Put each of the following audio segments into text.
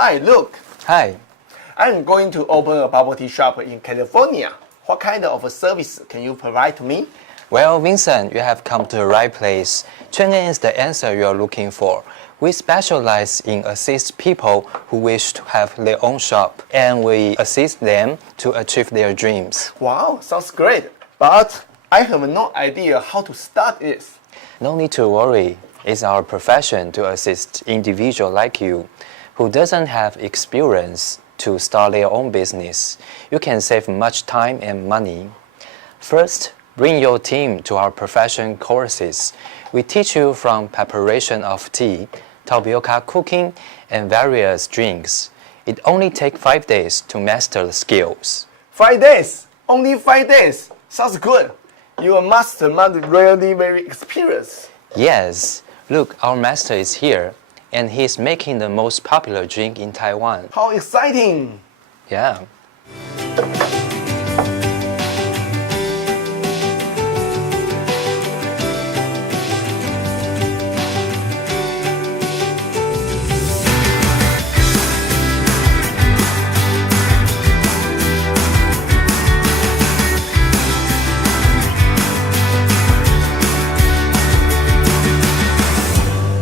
Hi, look. Hi. I'm going to open a bubble tea shop in California. What kind of a service can you provide to me? Well, Vincent, you have come to the right place. Chen En is the answer you are looking for. We specialize in assist people who wish to have their own shop, and we assist them to achieve their dreams. Wow, sounds great. But I have no idea how to start this. No need to worry. It's our profession to assist individuals like you who doesn't have experience to start their own business. You can save much time and money. First, bring your team to our profession courses. We teach you from preparation of tea, tapioca cooking, and various drinks. It only takes 5 days to master the skills. 5 days? Only 5 days? Sounds good. Your master must be really very experienced. Yes. Look, our master is here, and he's making the most popular drink in Taiwan. How exciting! Yeah.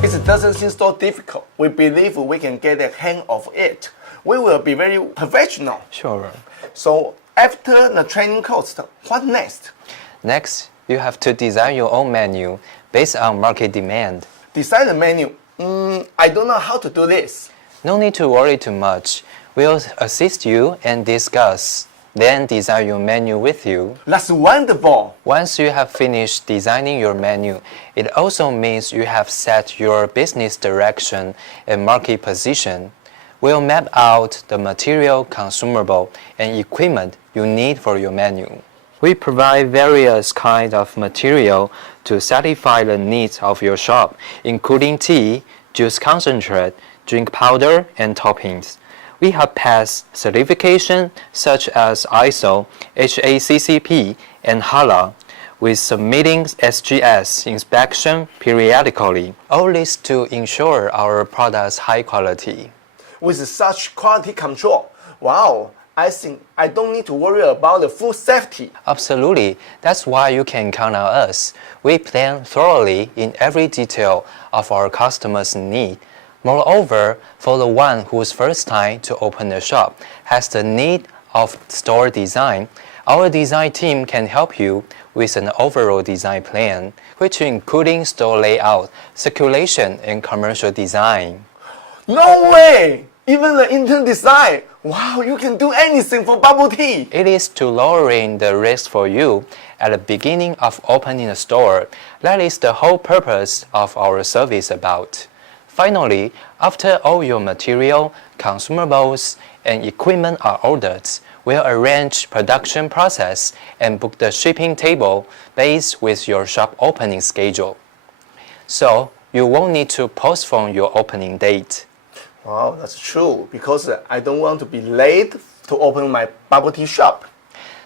It doesn't seem so difficult. We believe we can get the hang of it. We will be very professional. Sure. So after the training course, what next? Next, you have to design your own menu based on market demand. Design the menu. I don't know how to do this. No need to worry too much. We'll assist you and discuss, then design your menu with you. That's wonderful. Once you have finished designing your menu, it also means you have set your business direction and market position. We'll map out the material, consumable, and equipment you need for your menu. We provide various kinds of material to satisfy the needs of your shop, including tea, juice concentrate, drink powder, and toppings. We have passed certification such as ISO, HACCP, and HALA, with submitting SGS inspection periodically. All this to ensure our product's high quality. With such quality control, wow, I think I don't need to worry about the food safety. Absolutely. That's why you can count on us. We plan thoroughly in every detail of our customers' need. Moreover, for the one whose first time to open a shop has the need of store design, our design team can help you with an overall design plan, which including store layout, circulation, and commercial design. No way! Even the intern design! Wow, you can do anything for bubble tea! It is to lowering the risk for you at the beginning of opening a store. That is the whole purpose of our service about. Finally, after all your material, consumables, and equipment are ordered, we'll arrange production process and book the shipping table based with your shop opening schedule. So, you won't need to postpone your opening date. Wow, that's true, because I don't want to be late to open my bubble tea shop.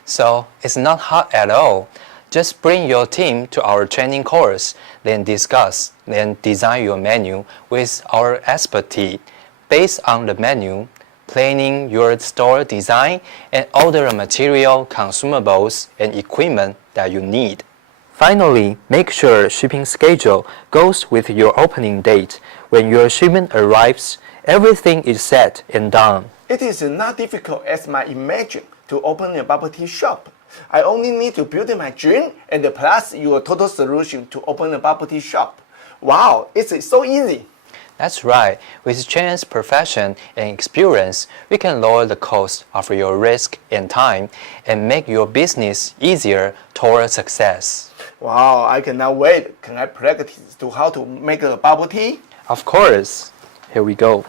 So, it's not hard at all. Just bring your team to our training course, then discuss, then design your menu with our expertise. Based on the menu, planning your store design, and order the material, consumables, and equipment that you need. Finally, make sure shipping schedule goes with your opening date. When your shipment arrives, everything is set and done. It is not difficult as I imagine to open a bubble tea shop. I only need to build my dream and plus your total solution to open a bubble tea shop. Wow, it's so easy. That's right. With Chen's profession and experience, we can lower the cost of your risk and time and make your business easier toward success. Wow, I cannot wait. Can I practice to how to make a bubble tea? Of course. Here we go.